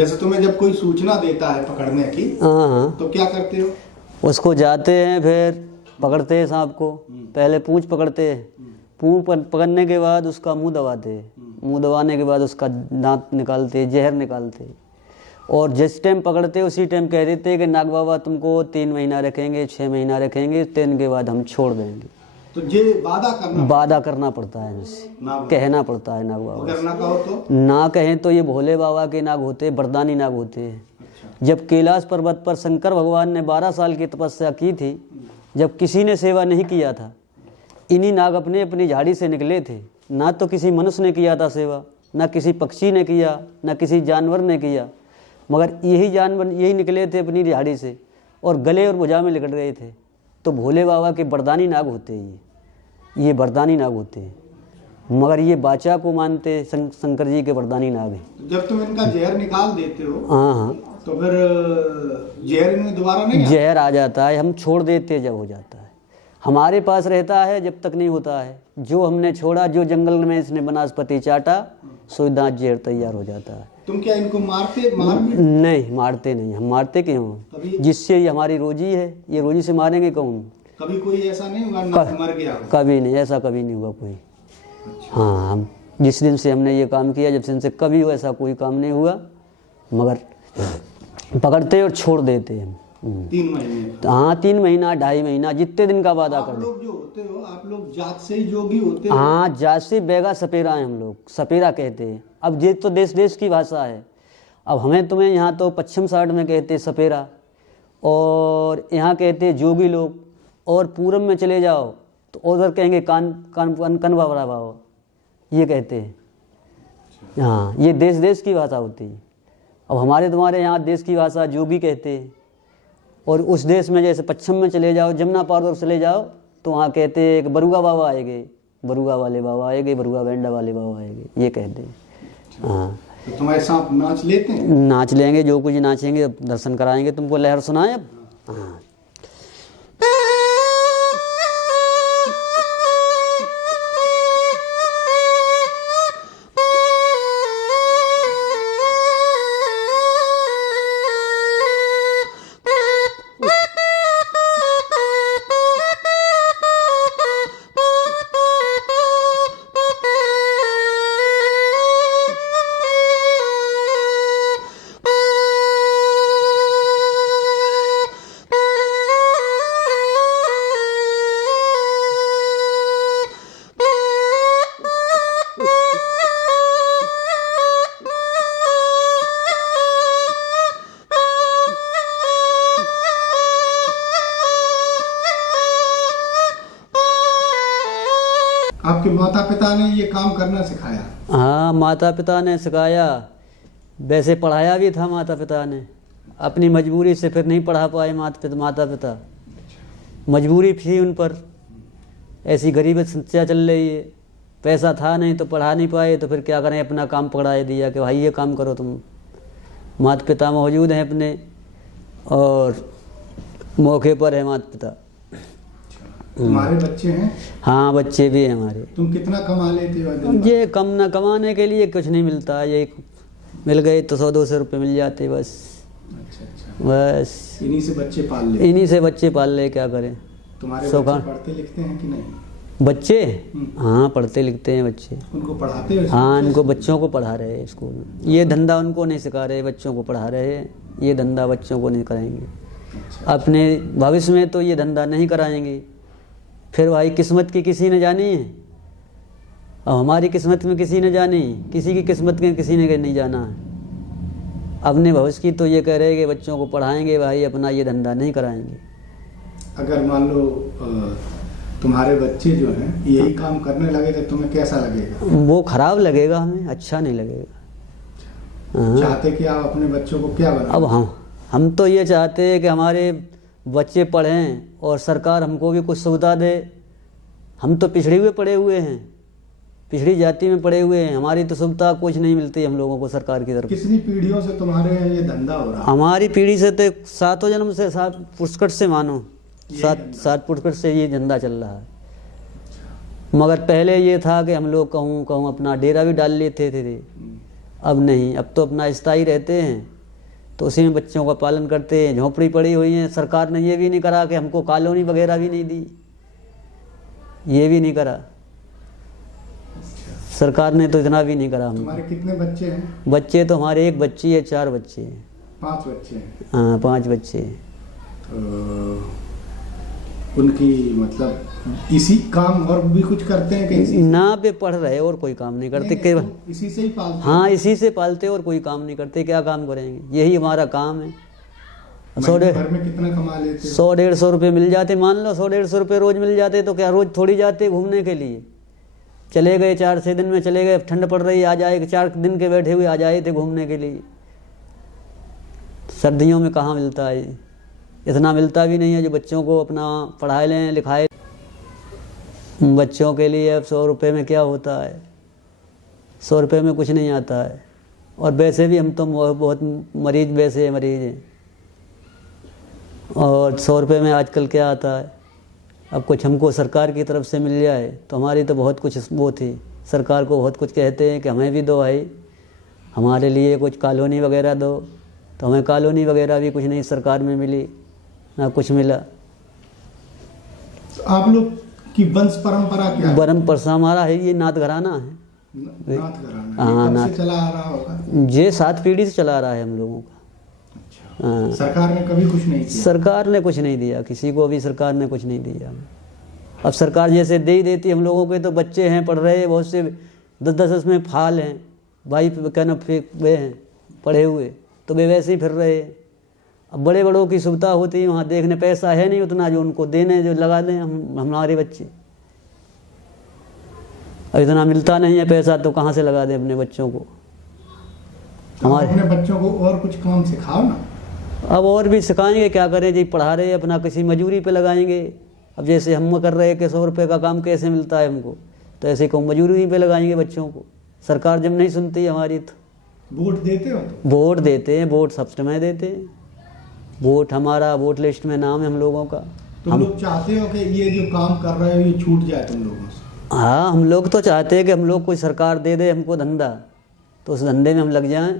जैसे तुम्हें जब कोई सूचना देता है पकड़ने की, हाँ, तो क्या करते हो? उसको जाते हैं, फिर पकड़ते हैं सांप को। पहले पूंछ पकड़ते हैं, पूंछ पकड़ने के बाद उसका मुंह दबाते हैं, मुंह दबाने के बाद उसका दांत निकालते, जहर निकालते। और जिस टाइम पकड़ते उसी टाइम कह देते कि नाग बाबा तुमको 3 महीना रखेंगे, 6 महीना रखेंगे, 3 के बाद हम छोड़ देंगे। तो ये वादा करना पड़ता है उनसे, कहना पड़ता है नाग बाबा। अगर ना कहो तो? ना कहें तो ये भोले बाबा के नाग होते, वरदानी नाग होते हैं। अच्छा। जब कैलाश पर्वत पर शंकर भगवान ने 12 साल की तपस्या की थी, जब किसी ने सेवा नहीं किया था, इन्हीं नाग अपने अपनी झाड़ी से निकले थे। ना तो किसी मनुष्य ने किया था सेवा, ना किसी पक्षी ने किया, ना किसी जानवर ने किया, मगर यही जानवर यही निकले थे अपनी झाड़ी से और गले और भुजा में लिकट गए थे। तो भोले बाबा के वरदानी नाग होते हैं, ये वरदानी नाग होते हैं। मगर ये बाचा को मानते शंकर जी के वरदानी नाग हैं। जब तुम इनका जहर निकाल देते हो, हाँ, तो फिर जहर इनमें दोबारा नहीं आता? जहर आ जाता है, हम छोड़ देते जब हो जाता है। हमारे पास रहता है जब तक नहीं होता है। जो हमने छोड़ा, जो जंगल में इसने वनस्पति चाटा, सो दांत जहर तैयार हो जाता है। तुम क्या इनको मारते? नहीं, मारते नहीं। हम मारते क्यों? जिससे ये हमारी रोजी है, ये रोजी से मारेंगे कौन? कभी कोई ऐसा नहीं हुआ ना मर गया? कभी नहीं, ऐसा कभी नहीं हुआ कोई। अच्छा। हाँ, हम जिस दिन से हमने ये काम किया, जब दिन से कभी ऐसा कोई काम नहीं हुआ। मगर पकड़ते और छोड़ देते हम। 3 महीने? हाँ, 3 महीना, 2.5 महीना, जितने दिन का वादा कर। आप लोग जो होते हो, आप लोग जात से ही जोगी होते हो? हाँ, जात से बैगा सपेरा है हम लोग, सपेरा कहते हैं। अब ये तो देश देश की भाषा है। अब हमें तुम्हें यहाँ तो पश्चिम साइड में कहते हैं सपेरा, और यहाँ कहते हैं जोगी लोग, और पूरब में चले जाओ तो उधर कहेंगे कनवा बाबा, ये कहते हैं। हाँ, ये देश देश की भाषा होती है। अब हमारे तुम्हारे यहाँ देश की भाषा जोगी कहते हैं, और उस देश में जैसे पश्चिम में चले जाओ, जमुना पार उधर चले जाओ, तो वहाँ कहते हैं कि बरुआ बाबा आएंगे, बरुआ वाले बाबा आएंगे, बरुआ वेंडा वाले बाबा आएंगे, ये कहते हैं। हाँ, तो तुम्हारे सांप नाच लेते हैं? नाच लेंगे, जो कुछ नाचेंगे, दर्शन कराएंगे। तुमको लहर सुनाए अब? हाँ, आपके माता पिता ने ये काम करना सिखाया? हाँ, माता पिता ने सिखाया। वैसे पढ़ाया भी था माता पिता ने, अपनी मजबूरी से फिर नहीं पढ़ा पाए माता पिता। मजबूरी थी उन पर, ऐसी गरीबी समस्या चल रही है, पैसा था नहीं तो पढ़ा नहीं पाए, तो फिर क्या करें, अपना काम पकड़ा दिया कि भाई ये काम करो तुम। माता पिता मौजूद हैं अपने, और मौके पर है माता पिता। तुम्हारे बच्चे हैं? हाँ, बच्चे भी हैं हमारे। तुम कितना कमा लेते हो? ये कम ना कमाने के लिए कुछ नहीं मिलता, ये मिल गए तो 100-200 रुपये मिल जाते बस। अच्छा। बस इन्हीं से बच्चे पाल ले? इन्हीं से बच्चे पाल ले, क्या करें। तुम्हारे बच्चे पढ़ते लिखते हैं कि नहीं? बच्चे? हाँ, पढ़ते लिखते हैं बच्चे। उनको पढ़ाते हो? हाँ, इनको बच्चों को पढ़ा रहे हैं स्कूल में। ये धंधा उनको नहीं सिखा रहे, बच्चों को पढ़ा रहे हैं। ये धंधा बच्चों को नहीं कराएंगे। अच्छा। अपने भविष्य में तो ये धंधा नहीं कराएंगे। फिर भाई किस्मत की किसी ने जानी है, अब हमारी किस्मत में किसी ने जानी, किसी की किस्मत में किसी ने नहीं जाना है। अपने भविष्य की तो ये कह रहे कि बच्चों को पढ़ाएंगे भाई, अपना ये धंधा नहीं कराएंगे। अगर मान लो तुम्हारे बच्चे जो हैं यही काम करने लगे तो तुम्हें कैसा लगेगा? वो खराब लगेगा, हमें अच्छा नहीं लगेगा। चाहते कि आप अपने बच्चों को क्या बनाएं? अब हम तो ये चाहते हैं कि हमारे बच्चे पढ़ें और सरकार हमको भी कुछ सुविधा दे। हम तो पिछड़े हुए पड़े हुए हैं, पिछड़ी जाति में पड़े हुए हैं, हमारी तो सुविधा कुछ नहीं मिलती हम लोगों को सरकार की तरफ। कितनी पीढ़ियों से तुम्हारे यहाँ ये धंधा हो रहा है? हमारी पीढ़ी से तो 7 जन्म से, 7 पुष्कट से मानो, 7 पुष्कट से ये धंधा चल रहा है। मगर पहले ये था कि हम लोग कहूँ अपना डेरा भी डाल लेते थे, अब नहीं, अब तो अपना स्थायी रहते हैं तो उसी में बच्चों का पालन करते हैं। झोंपड़ी पड़ी हुई है, सरकार ने ये भी नहीं करा कि हमको कॉलोनी वगैरह भी नहीं दी, ये भी नहीं करा सरकार ने, तो इतना भी नहीं करा हमको। तुम्हारे कितने बच्चे हैं? बच्चे तो हमारे एक बच्ची है, 4 बच्चे हैं। 5 बच्चे हैं? हाँ 5 बच्चे हैं। उनकी मतलब इसी काम और भी कुछ करते हैं कि ना पे पढ़ रहे और कोई काम नहीं करते, केवल इसी से ही पालते? हाँ इसी से पालते और कोई काम नहीं करते। क्या काम करेंगे, यही हमारा काम है। 100-150 में कितना कमा लेते? 100-150 रुपये मिल जाते, मान लो 100-150 रुपये रोज़ मिल जाते तो क्या रोज़ थोड़ी जाते घूमने के लिए। चले गए 4-6 दिन में चले गए, ठंड पड़ रही आ जाए, 4 दिन के बैठे हुए आ जाए थे घूमने के लिए। सर्दियों में कहाँ मिलता है, इतना मिलता भी नहीं है जो बच्चों को अपना पढ़ाए लें लिखाए। बच्चों के लिए अब 100 रुपये में क्या होता है, 100 रुपये में कुछ नहीं आता है। और वैसे भी हम तो बहुत मरीज, वैसे मरीज हैं, और 100 रुपये में आजकल क्या आता है। अब कुछ हमको सरकार की तरफ से मिल जाए तो हमारी तो बहुत कुछ वो थी। सरकार को बहुत कुछ कहते हैं कि हमें भी दो भाई, हमारे लिए कुछ कॉलोनी वगैरह दो, तो हमें कॉलोनी वगैरह भी कुछ नहीं सरकार में मिली, ना कुछ मिला। आप लोग की वंश परंपरा क्या है? परंपरा हमारा है ये नाथ घराना है। नाथ घराना? हाँ, कब नाथ से चला आ रहा होगा? ये 7 पीढ़ी से चला रहा है हम लोगों का। अच्छा। हाँ। सरकार ने कभी कुछ नहीं किया? सरकार ने कुछ नहीं दिया, किसी को भी सरकार ने कुछ नहीं दिया। अब सरकार जैसे दे ही देती हम लोगों के, तो बच्चे हैं पढ़ रहे, बहुत से 10-10 में फाल हैं, भाई कहना वे हैं पढ़े हुए, तो वे वैसे ही फिर रहे हैं। अब बड़े बड़ों की सुविधा होती है वहाँ देखने, पैसा है नहीं उतना जो उनको देने, जो लगा दें हमारे बच्चे। अब इतना मिलता नहीं है पैसा, तो कहाँ से लगा दें अपने बच्चों को। हमारे अपने बच्चों को और कुछ काम सिखाओ ना। अब और भी सिखाएंगे, क्या करें जी, पढ़ा रहे अपना किसी मजूरी पे लगाएंगे। अब जैसे हम कर रहे हैं कि 100 रुपये का काम कैसे मिलता है हमको, तो ऐसे को मजूरी पे लगाएंगे बच्चों को। सरकार जब नहीं सुनती हमारी तो। वोट देते हो? तो वोट देते हैं, वोट सब समय देते हैं। वोट हमारा, वोट लिस्ट में नाम है हम लोगों का। तुम लोग चाहते हो कि ये जो काम कर रहे हो ये छूट जाए तुम लोगों से? हाँ हम लोग तो चाहते हैं कि हम लोग कोई सरकार दे दे हमको धंधा, तो उस धंधे में हम लग जाएं।